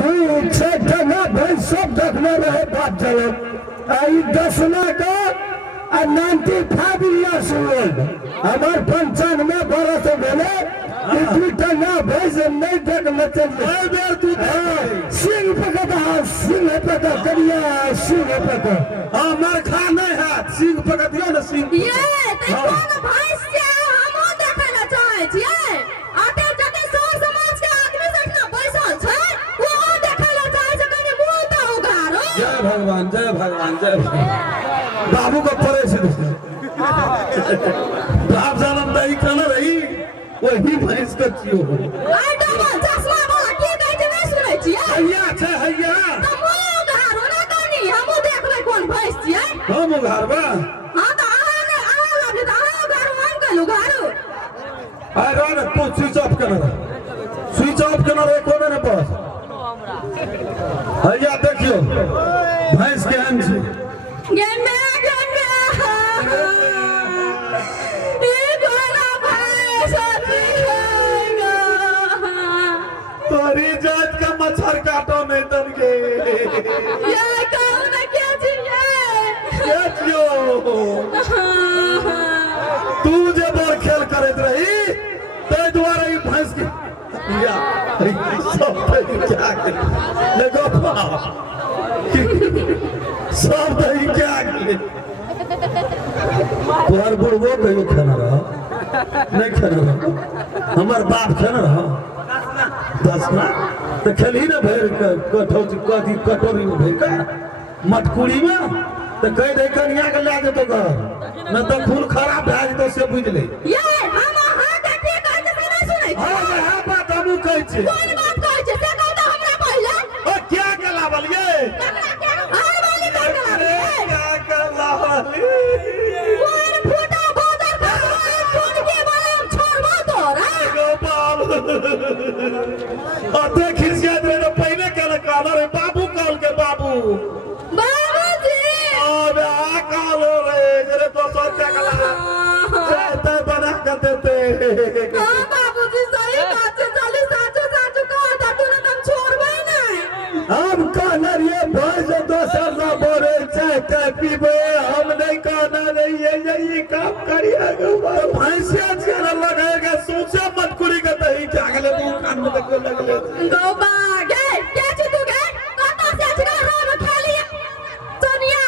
दूध से जगह भाई सब देखने रहे बात चलो आई 10 का 95 ईयर्स ओल्ड हमार 95 बरस भेले टंगा भैंस नहीं देखने चल सिंह पकड़ा सिंह पकड़ करिया सिंह पकड़ हमार खा नहीं है सिंह पकड़ दियो ना सिंह ये ते कौन भैंस के हमो देखला चाहे छिए आटे जते सोर समाज के आदमी देखना बैसल छै वो देखला चाहे छै कनी मुंह तो उगारो जय भगवान जय भगवान जय भगवान बाबू को परे से बाप जन्म दही खाना रही वही भैंस का चियो आई डबल चश्मा वाला के कहै छै नहीं सुनै छिए हैया छै हैया तो मुंह उगारो ना कनी हमो देखले कोन भैंस छिए हम उघारबा हां तो आ लगे तो आ उगारो हम कहलु उगारो आई रन तू स्विच ऑफ करना रे कोने ने पास हैया देखियो भैंस के हन छै गेमे तोरी जात का मच्छर काटो नहीं तन के ये कौन क्या क्या जियो तू जे बार खेल करत रही ते द्वारा ई भैंस के या सब क्या के लगो सब दही क्या के तोहर बुढ़बो कहियो खाना रहा नहीं खाना रहा हमार बाप खाना रहा 10 ना तो खेली ना भैर कटोरी कटोरी में भैर का मटकुड़ी में तो कह दे कन्या के ला दे तो घर न तो खून खराब भै जेतो से बुझ ले ये हम हां के के कहै छै नहीं सुनै छी हां बात हमू कहै छी कोन बात कहै छै से कहू तो हमरा पहिले ओ क्या के लावल ये हां वाली कर के लावल क्या के लावल कोन फूटा बोदर कोन के बाल छोड़बो तोरा गोपाल अते खिसिया दे पहले कहले कहला रे बाबू कॉल के बाबू बाबूजी अबे आ कॉल रे जरे तो सोच के कहला जैते बना के देते हां बाबूजी सही बात है चली साचो साचो कहता तू ना तुम छोड़बै नहीं हम कहना रे भाई दोसर ना बोले चाहते पीबे हम नहीं कहना नहीं ये काम करिए भैंसिया जरा लगेगा सोचे मत कुड़ी के दही जागले मुंह कान में तक लगले गोबा गे क्या छी तू गे कता से छिना हम खाली सोनिया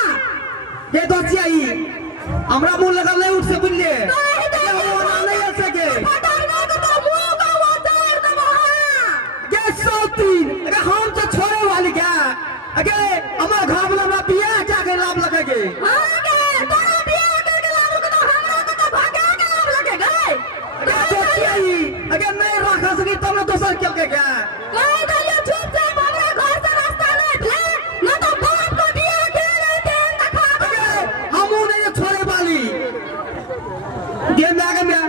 ये दोछिया ई हमरा मुंह लगा ले उठ से बुझले वो ना नहीं आ सके पटारना को तो मुंह का वो तोड़ दे वहां ये सोती अगर हम तो छोड़े वाली क्या अगे हमार घावला में पिया जाके लाभ लगेगे हां गे तोरा बियाह करके लालू को तो हमरा को तो भागा के लाभ लगे गे ये दोछिया ई अगर नहीं रखा सकी तब ना दोसर क्या के क्या कह दलियो चुपचाप हमरा घर से रास्ता नहीं ले ना तो बाप को बियाह के लेते तखा अगे हम नहीं छोड़े वाली ये मैं आगे मैं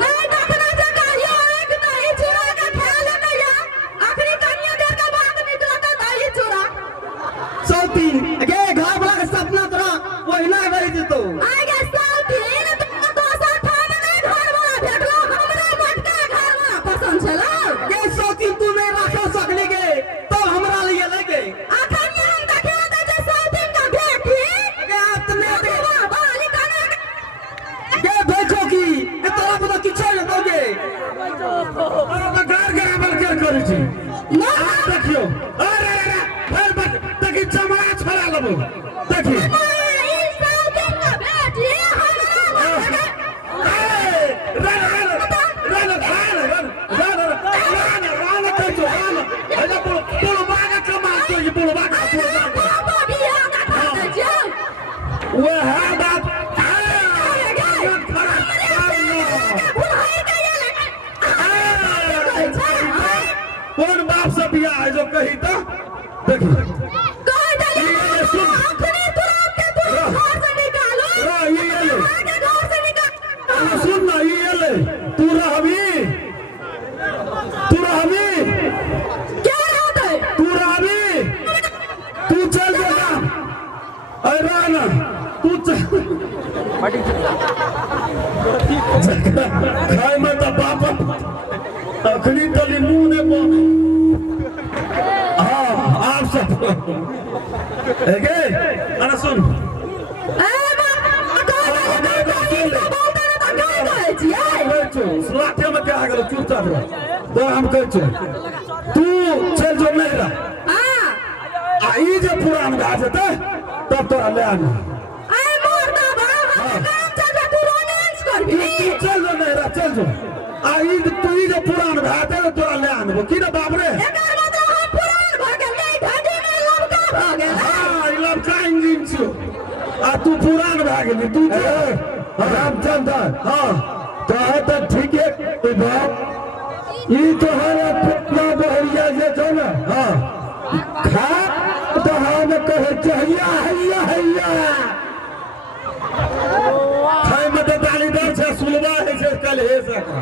नहीं देखना चाहिए एक नहीं चुरा का ख्याल नहीं है आखिरी कन्या देर का बात निकला था दही चुरा सोती अगे घावला का सपना तोरा वही ना गई जतो आगे साउथीन तुम तो साथान नहीं घर वाला देखलो हमरा मटका घर वाला पसंद छलो ये सोती तू नहीं रखा सकली के तो हमरा लिए लगे अखन हम देखे दे जे साउथीन का बेटी अगे आप तुमने वाह बाली कना ये देखो की ये तोरा को तो किछो न दोगे तो गार गराबल के करै छी ना आ देखियो अरे अरे फिर बट तकी चमड़ा छोड़ा लबो देखियो ई साउथीन का बेटी हमरा बाबा बियाह का खाते जाओ बुलाए के ये लगे कौन बाप से बिया है जो कही तो देखिए कह दलियो आखिरी तुरंत के तुरंत घर से निकालो ये ले आगे घर से निकाल सुन ना ये ले तू रहबी क्या रहता है तू रहबी तू चल जा अरे ना तू चल खाए में तो बाप अखनी तली मुंह ने एगे अरे सुन लाठे में क्या गलो चुपचाप रह तो हम कह तू चल जो नहीं रहा आई जे पुरान भा जते तब तोरा ले आनी चल जो नहीं रहा चल जो आई तू जे पुरान भा ते तोरा ले आनबो की रे बाप रे हां ई लड़का इंजीन छो आ तू पुरान भा गेली तू रामचंद्र हां तो ठीक है बाप ये तोहरा पुतना बहरिया जे छो ना हां खा तो हम कहे चाहिए हैया हैया खाए में तो दालीदार छे सुलवा है छे कल हे सका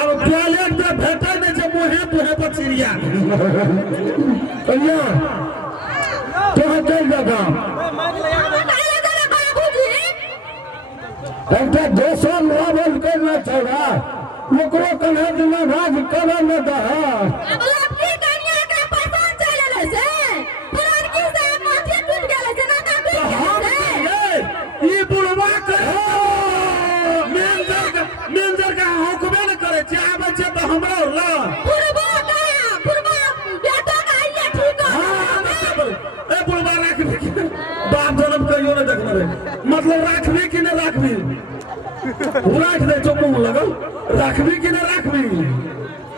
अब टॉयलेट में भेटै नै छे मुहे पर चिड़िया हैया तो चल जगह एकटा दोसर नॉवल करना छोड़ा ओकरो कन्हे ना भाग कर न दा ई बुढ़वा के मेंजर का हुक्मे न करे छे आबै छे त हमरा ला ए बुढ़वा राखबी बाप जन्म कहियो न देखने रे मतलब राखबी कि न राखबी राख दे जो मुंह लगल राखबी कि न राखबी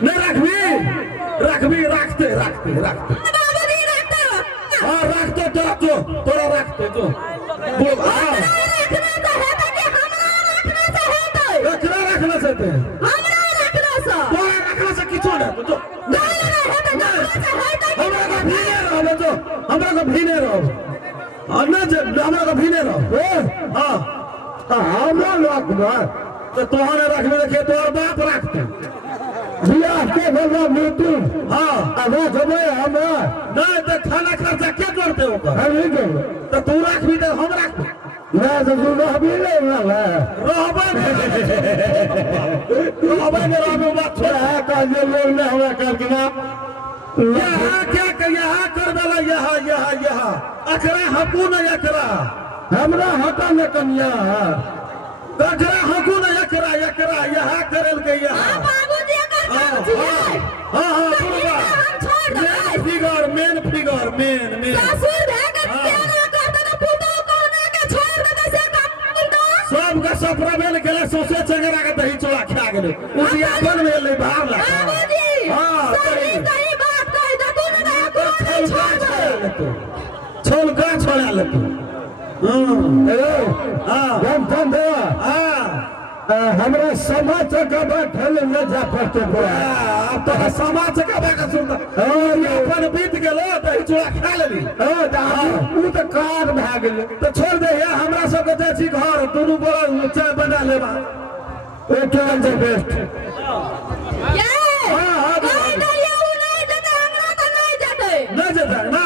न राखबी राखते हाँ राखते तोरा राखते जो रखना चाहते हैं तोरा रखना से किछो न तो हमरा को भीने रहो हमरा को भीने रहो हाँ हमरा रखबा तो तोहने रखबे देखे तोहर बाप रखते बियाह के भला मृत्यु हाँ आधा समय हमरा नहीं तो खाना खर्चा क्या करते हो हम नहीं देबो तो तू रखबी तो हम रखबे ना तो तू रहबी नहीं वाला रहबे बात छोड़ा है का जे लोग ने हमरा करके ना यहाँ क्या यहाँ कर वाला यहाँ अकरा हकू न अकरा हमरा हटा न कन्या अकरा हकू न अकरा यहाँ करल के यहाँ मेन फिगर सबका सपरा में गेले सोचे चंगरा के दही चोड़ा खा गेले उदियापन में ले भाव लगा छोलका छोड़ा ले तू हमरा समाज का बैठल न जा पड़ते अब तो समाज का बात सुनता अपन बीत गेलो दही चोड़ा खा लेली उ तो कार भए गेलै तो छोड़ दे हमरा सब के जाइ छी घर दुनू बोला चाय बना लेबा एक अंदर बेस्ट नहीं जता ना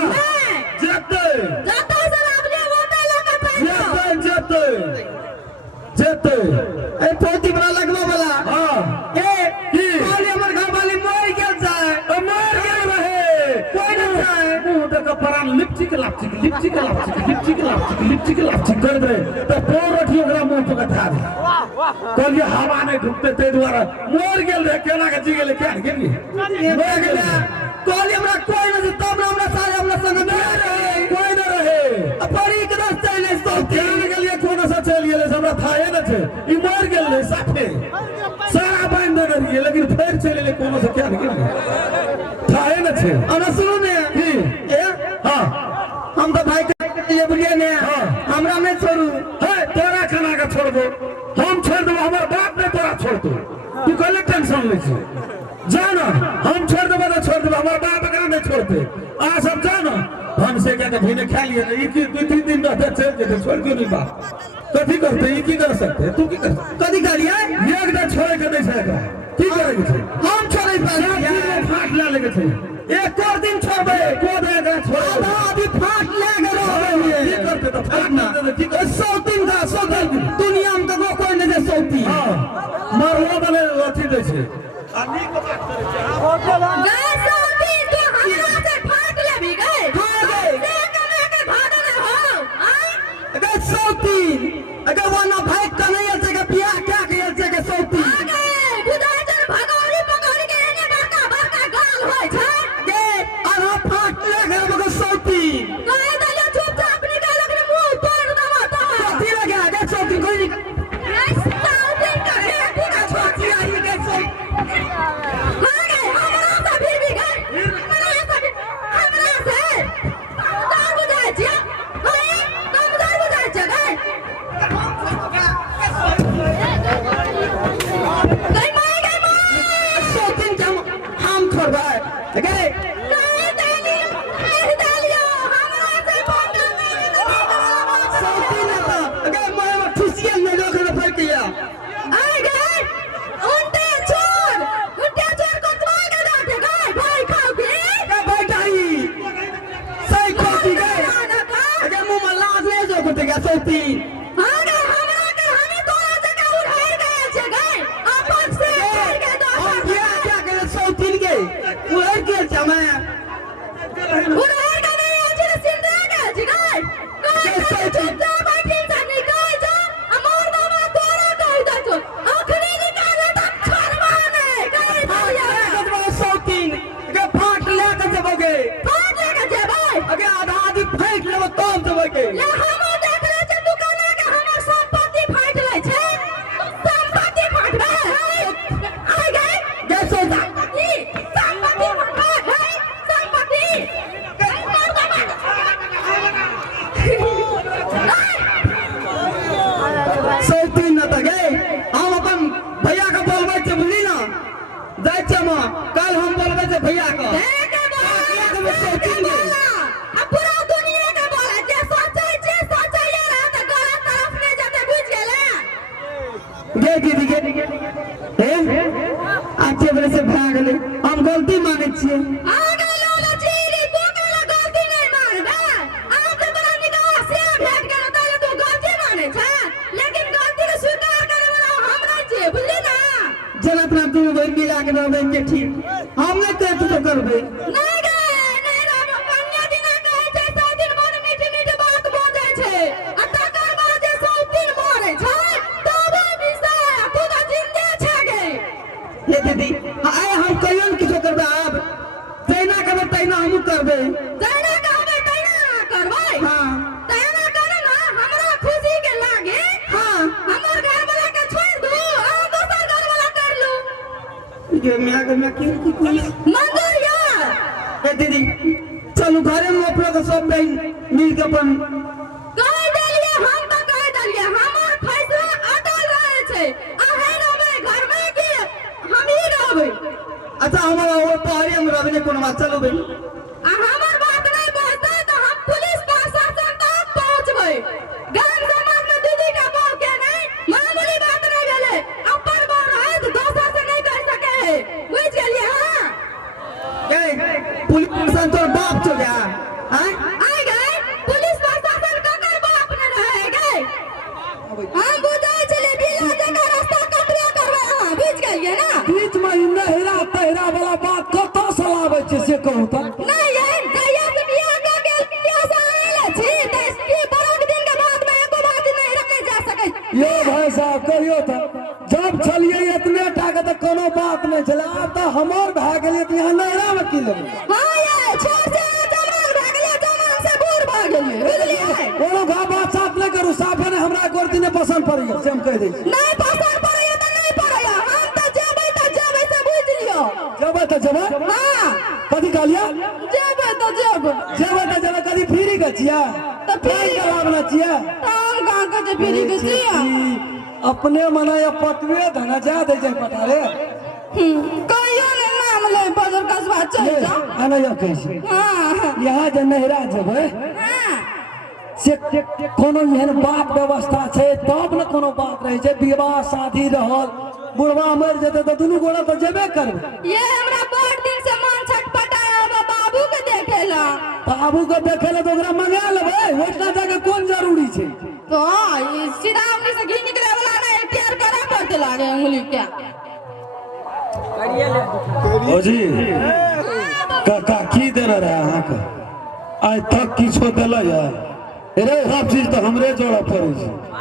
जेते ए पोती बड़ा लगवा वाला हां ए की बोली हमर घर वाली मर गेल जाए मर गेल रहे कोई न जाए मुंह देख परान लिपचिक कर दे तो पोर रखी ओकरा मुंह पे कथा दे कहलिए हवा नहीं ढुकते ते द्वारा मर गेल रहे केना के जी गेले क्या गेली मर गेल कहली हमरा कोई न तब हमरा सारे हमरा संग नहीं रहे कोई न रहे अपनी के रास्ते ले सो केन गेलिए कोना से चल गेले हमरा थाए न छे ई मर गेल रहे साथे सारा बांध दे रही लेकिन फिर चले ले कोनो से क्या गेली थाए न छे हमरा सुनो ने की ए हां हम तो भाई के लिए बुलिए ने हमरा में छोड़ू है तोरा खाना का छोड़ दो हम छोड़ दो हमर बाप ने तोरा छोड़ दो तू कले टेंशन ले छी जाना हम छोड़ देबो तो छोड़ देबो हमर बाप एकरा नहीं छोड़ते आ सब जाना हमसे क्या कभी ने खा लिया ई की 2-3 दिन रहते चल जेते छोड़ क्यों नहीं बाप कथी करते ई की कर सकते तू की कर कथी करिए एक दिन छोड़ के नहीं सकेगा की करेगी छे हम छोड़े पाए फाट ला लेके छे एक और दिन छोड़बे को देगा छोड़ अभी फाट ले गए की करते तो फाट ना दे की कर 100 दिन का 100 दिन दुनिया में तो कोई नहीं दे 100 दिन हां मारलो बने अथी दे छे आ नीक बात करे छे गए 100 दिन तो हमरा से फाट लेबी गए पर भाई ओके नहीं डालियो हमरा से फोटो नहीं सौती ना था ओके मैं खुशियां में लोग ने फर किया आई गए उनते चोर को तुम्हारे के डांटे गए भाई खाओ के ए बैठाई सही खोती गए ओके मुंह में लाज ले जो कुछ गया सौती आगे हमरा के हमें तोरा जगह उड़ाई गए छे गए अपन से के हम डांटे क्या करे सौती के उड़ के समय उड़ाई का नहीं आज सिंदे के छे गए कैसे चुपचाप बैठी से निकल जा अमर बाबा तोरा कह दे छो आखरी निकाले त खरमाने गए डालियो सौती के फाट ले के जबोगे फाट लेके जेबै अगे आधा आधी फेंक लेबो तब जबोगे ले हमो देख ले छे दुकाने के हमर संपत्ति फाट ले छे संपत्ति फाटबे आई गए कैसे जा संपत्ति फाटबे संपत्ति मार बाबा सौती न त गए हम अपन भैया के बोलबै छे बुझली ना जाय छे हम कल हम बोलबै छे भैया के अब पूरा दुनिया के बोला जे सोचै छे सोचैए रहा त गलत तरफ नहीं जाते बुझ गेले गे दीदी गे हे आके बरे से भाग गेले हम गलती माने छिए आगे लोला चीरी तू केला गलती नहीं मानबे आज तो तोरा निगाह से भेट गेल त तू गलती माने छ लेकिन गलती के स्वीकार करे वाला हमरा छे बुझली ना जना अपना तू बन के जाके रहबे के ठीक हम नहीं कहत तो करबे नहीं गए नहीं राम कन्या दिना कहे छै 100 दिन मन मीठी मीठी बात बोले छै आ तकर बाद जे 100 दिन मरे छै तब विषय तू त जिंदे छै गे ये दीदी आए हम कहियो किछो करबे अब तैना करबे तैना हम करबे जैना कहबे तैना करबै हां तैना करे ना हमरा खुशी के लागे हां हमर घर वाला के छोड़ दू आ दोसर घर वाला कर लू ये मैं की कोई मंगल यार ए दीदी चलो घरे में अपना के सब बहन मिल के अपन कह देलिए हम त कह देलिए हमर फैसला अटल रहे छै अहे रहबै घर में कि हम ही रहबै अच्छा हमारा वो पहाड़ी हम रहबे कोनो बात चलो बहन आ हमर बात नहीं बजतै त हम पुलिस प्रशासन तक पहुंचबै गांव समाज में दीदी का बोल के नहीं मामूली बात नहीं भेले अपन बात है तो दोसर से नहीं कह सके है बुझ गेलिए हां ए पुलिस प्रशासन तोर बाप चल गया हैं आई गए पुलिस प्रशासन ककर बाप ने रहे गए हम बुझाई छले ढीला जगह रास्ता कटवा करबै हां बुझ गेलिए ना बीच में नहरा तहरा वाला बात कतौ से लाबै छै से कहू त नहीं ये जया से बियाह का गेल बियाह से आइले छी देश की बरक दिन के बाद में एको बात नहीं रखे जा सकै यो भाई साहब कहियो त जब छलिए इतने टा के त कोनो बात नहीं छले अब त हमर भए गेलिए त यहाँ नहरा में की लेबै हां ये छोट से जवान भ गेलिए जवान से बूढ़ भ गेलिए बुझलिए कोनो गा बात साफ नहीं करू साफे ने हमरा गोरती ने पसंद पड़ियो से हम कह दै छी नहीं पसंद पड़ैया त नहीं पड़ैया हम त जेबै से बुझ लियो जेबै त जेबै हां कथी कहलिए जेबै त जेबै कथी फ्री के छिया त फ्री के लाभ न छिया टांग गांव के जे फ्री के छिया अपने मने या पटवे धना जा दे जाय पटारे कहियो ने नाम ले बजर कसबा चल जा आना या कैसे हां यहाँ जे नहरा जेबै हां से कोनो एहन बात व्यवस्था छै तब न कोनो बात रहे छै विवाह शादी रहल बुढ़वा मर जेतै त दुनू गोड़ा त जेबे करबै ये हमरा बहुत दिन से मन छटपटाया बा बाबू के देखेला बाबू के देखे ले तो ओकरा मंगा लेबै ओतना जाके कोन जरूरी छै तो ये सीधा उंगली से घी निकले वाला ना टेर करे पड़ते लागे उंगली क्या ओ जी काका की देना रहे अहाँ के आज तक किछो देला या रे सब चीज तो हमरे जोड़ा पड़े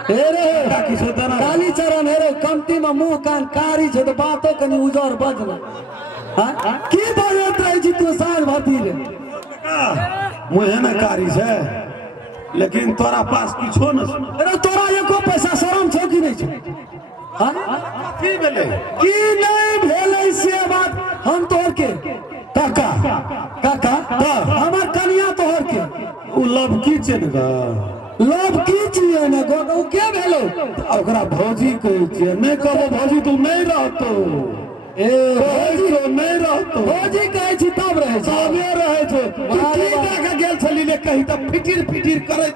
छै रे का किछो देना काली चरण रे कमती में मुंह कान कारी छै तो बातो कनी उजर बजना हां की बात रहे छी तू साल भती रे मुहे न कारी छै लेकिन तोरा पास किछो न छै। अरे तोरा एको पैसा शरम छौ कि नहीं छौ हां की भेलै की नहीं भेलै से बात हम तोहर के काका काका हमर कनिया तोहर के उ लब की छै न गा लोभ की छियै ने गो के भेलै ओकरा भौजी कहै छियै नहीं कहबो भौजी तू नहीं रहतो ए भौजी नहीं रहतो भौजी कहै छी तब रहै छै तबे रहे छो तू की देख गेल छली ले कही त फिटिर फिटिर करे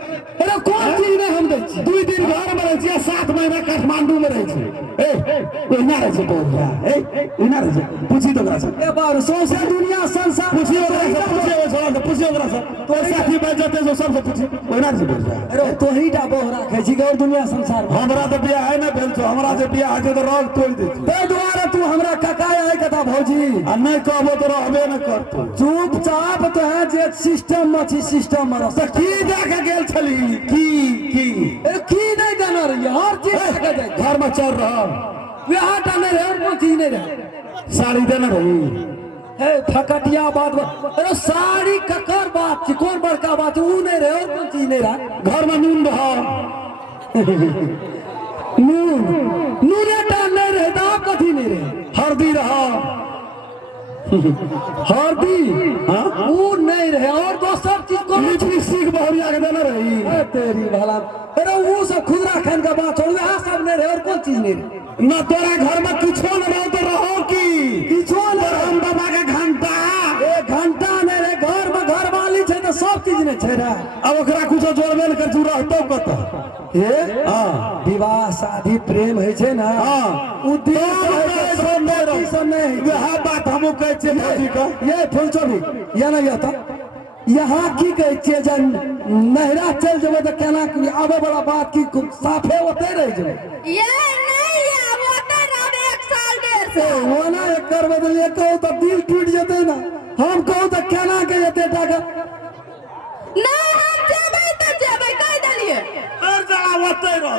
अरे कोन चीज नहीं हम दै छी 2 दिन घर में रहे छी 7 महीना काठमांडू में रहे छी ए ओना रहे छै तो ए ओना रहे छै पूछी तो ओकरा से ए बार सौंसे दुनिया संसार पूछी ओकरा से तो साथी में जते जो सबसे पूछी ओना से बोल जा अरे तोही टा बोहरा कहै छी गौर दुनिया संसार में हमरा तो बियाह है ना भेल छो हमरा जे बियाह है तो रंग तोड़ दे छी ते दुआरे तू हमरा कका आइ कथा भौजी आ नहीं कहबो तो रहबे न करतो चुपचाप तो है जे सिस्टम में छी सिस्टम में तो की देख गेल छली की अरे की नहीं देना रही हर चीज देख दे घर में चल रहा बियाह टा नहीं रहे कोई चीज नहीं रहे साड़ी देना रही हे फकटिया बात अरे सारी ककर बात छी कौन बड़का बात ऊ नहीं रहे और कोई चीज नहीं रहा घर में नून रहा नूने टा नहीं रहे तो आप कथी नहीं रहे हल्दी रहा हल्दी हाँ वो नहीं रहे और दोसर चीज को लिपस्टिक बहुरिया के देना रही तेरी भला अरे वो सब खुदरा खान का बात छोड़ वहाँ सब नहीं रहे और कौन चीज नहीं रहे न तोरा घर में कुछो न रहो तो रहो की किछो नहीं हम बाबा के घंटा एक घंटा नहीं रहे घर में घर वाली छे तो सब चीज नहीं छे रहा अब ओकरा कुछो जोड़बे न कर तू रहतो कत हे हां विवाह शादी प्रेम है छे ना हां उद्देश्य सब नहीं वह बात हमहु कहै छियै भौजी का ये फुलचोरी ये नहीं होता यहाँ की कहै छियै जन नहरा चल जेबै तो केना आबे वाला बात की साफे होते रह जेबै ये नहीं ये होते रहे 1 साल 1.5 साल होना एक कर बदलिए कहूँ तो दिल टूट जेते ना हम कहूँ तो केना के जेते टाका नहीं हम जेबै तो जेबै कह देलिए हर जगह होते रह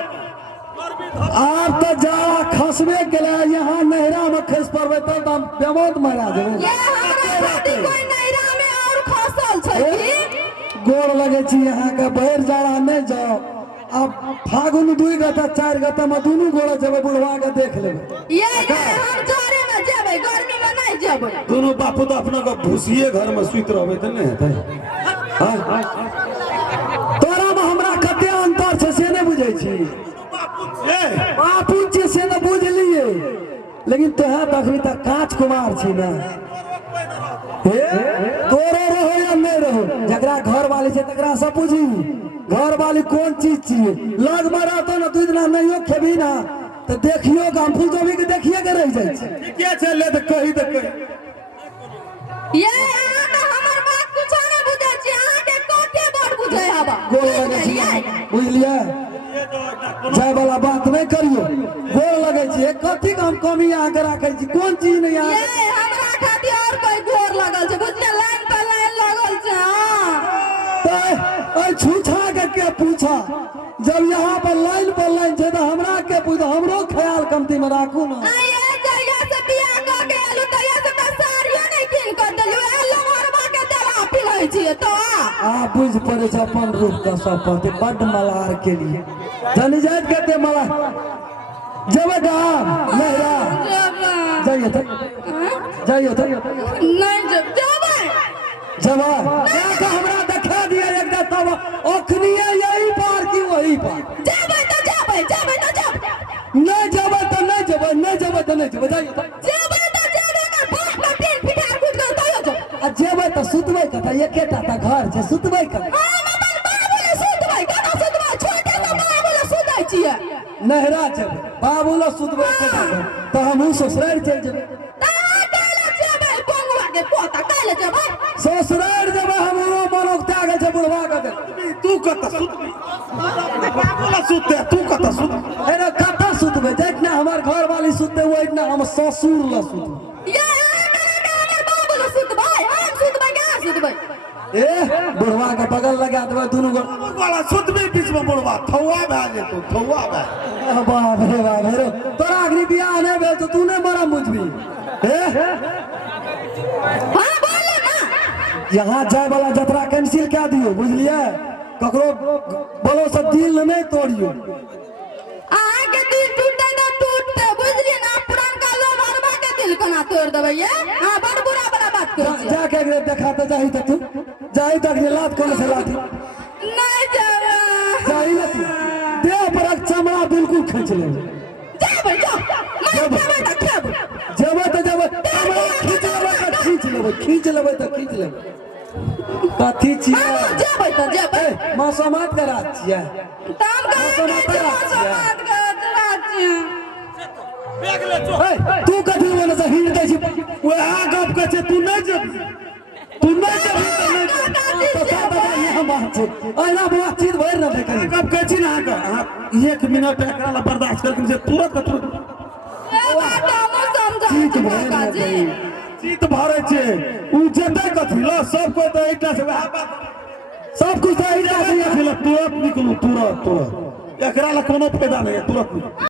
आप तो जा खसबे के यहाँ नहरा में खस पड़बे तब हम बेमौत मारा देबै ये हमरा शादी कोई नैरा में और खसल छै की गोड़ लगे छी यहाँ के बहर जाड़ा नहीं जाओ अब फागुन 2 गता 4 गता में दोनों गोड़ा जेबै बुढ़वा के देख लेबै ये हम जोरे में जेबै गर्मी में नहीं जेबै दोनों बापू तो अपना को भूसिए घर में सुत रहबे त नहीं हेतै हां तोरा में हमरा कते अंतर छै से नहीं बुझै छी ए बापू जी से न बुझलिए लेकिन तोहा तखनी तक कांच कुमार छी ना तोरो रहो या नहीं रहो जकरा घर वाली छै तकरा सब बुझी घर वाली कौन चीज छिए लग में रहतो ना 2 दिन नहियो खेबी ना तो देखियो हम फुलचोरी के देखिए के रह जाय छै ठीके छै ले त कही त कही ये अहाँ तो हमर बात कुछ नहीं बुझै छी अहाँ के कोठे बड़ बुझै हबा गोल लगे छी बुझलिए जाय वाला बात नहीं करियो गोल लगे छी कथी के हम कमी यहाँ के राखे छी कौन चीज नहीं यहाँ ये हमरा खातिर और कोई घोर लगल छै बुझलिए लाइन पर लाइन लगल छै हां छूछा के पूछा जब यहाँ पर लाइन छै तो हमरा के पूछ हमरो ख्याल कमती में राखू ना ये जगह से बियाह क के आलू तो ये से साड़ियो नहीं किन कर देलु ए लमरबा के देला पिलै छी तो आ बुझ पड़े छै अपन रूप का सब पते बड़ मलार के लिए जानी जात कहते मलार जब गाम लहरा जाइए तो नहीं जेबै जब हमरा देखा दिया एकदा तब अखनिए यही पार की वही पार जेबै तो जेबै नहीं जेबै तो नहीं जेबै नहीं जेबै तो नहीं जेबै जाइए जेबै तो जेबै का बाप का तीन पिठार कुट कर तयो जो आ जेबै तो सुतबै कता एकेटा त घर छै सुतबै कता हम अपन बाबूले सुतबै कना सुतबै छोटे से बाबूले सुतै छियै नहरा जेबै बाबूला सुतबै एकेटा घर तो हमहू ससुराल चल जेबै ता काले जेबै बंगवा के पोता काले जेबै ससुराल जेबै हमरो मनोक्ता गेल छै बुढ़वा के देख तू कत सुतबी बाबूला सुते तू कत सुत अरे कता सुतबै जितना हमार घर वाली सुतते ओइतना हम ससुर ल सुतबै ये हमर बाबूले सुतबै हम सुतबै का सुतबै ए बुढ़वा के बगल लगा देबै दुनू गो वाला सुतबी बीच में बुढ़वा थौआ भए जेतौ थौआ भए बाप रे तोरा अग्नि बियाह नहीं भेल तो तू नहीं मरा मुझबी हां बोले ना यहाँ जाए वाला यात्रा कैंसिल क्या दियो बुझलिए ककरो बोलो से दिल नहीं तोड़ियो आगे दिल टूटे तो टूटते बुझलिए ना पुरानका लोग मरवा के दिल कोना तोड़ देबै ये हां बड़ बुरा बड़ा बात कर छी जाके अगर देखा तो जाही तो तू जाही तो अगले लात कौन से लाठी नहीं जावे जाही ना तू देह पर एक चमड़ा बिल्कुल खींच ले जाबै जाओ मैं जेबै त खेब जेबै तो लेबै खींच लेबै तऽ खींच लेबै कथी छियै जेबै तऽ जेबै मौसमात के रात छियै तब तू कथी बोले से हिल दै छी वएह गप के छै तू नहीं जेबी तू नहीं जेबी तो यहाँ बात छै अहिना बातचीत भरि न देखे गप कहै छी ना अहाँ 1 मिनट एकरा ला बर्दाश्त करके जे तुरंत जीत भरे छै उ जेतै कथी ल सब कोई तो एकटा से वएह बात सब कुछ तो एकटा से तुरंत निकलू तुरंत एकरा ला कोनो फायदा नहीं है तुरंत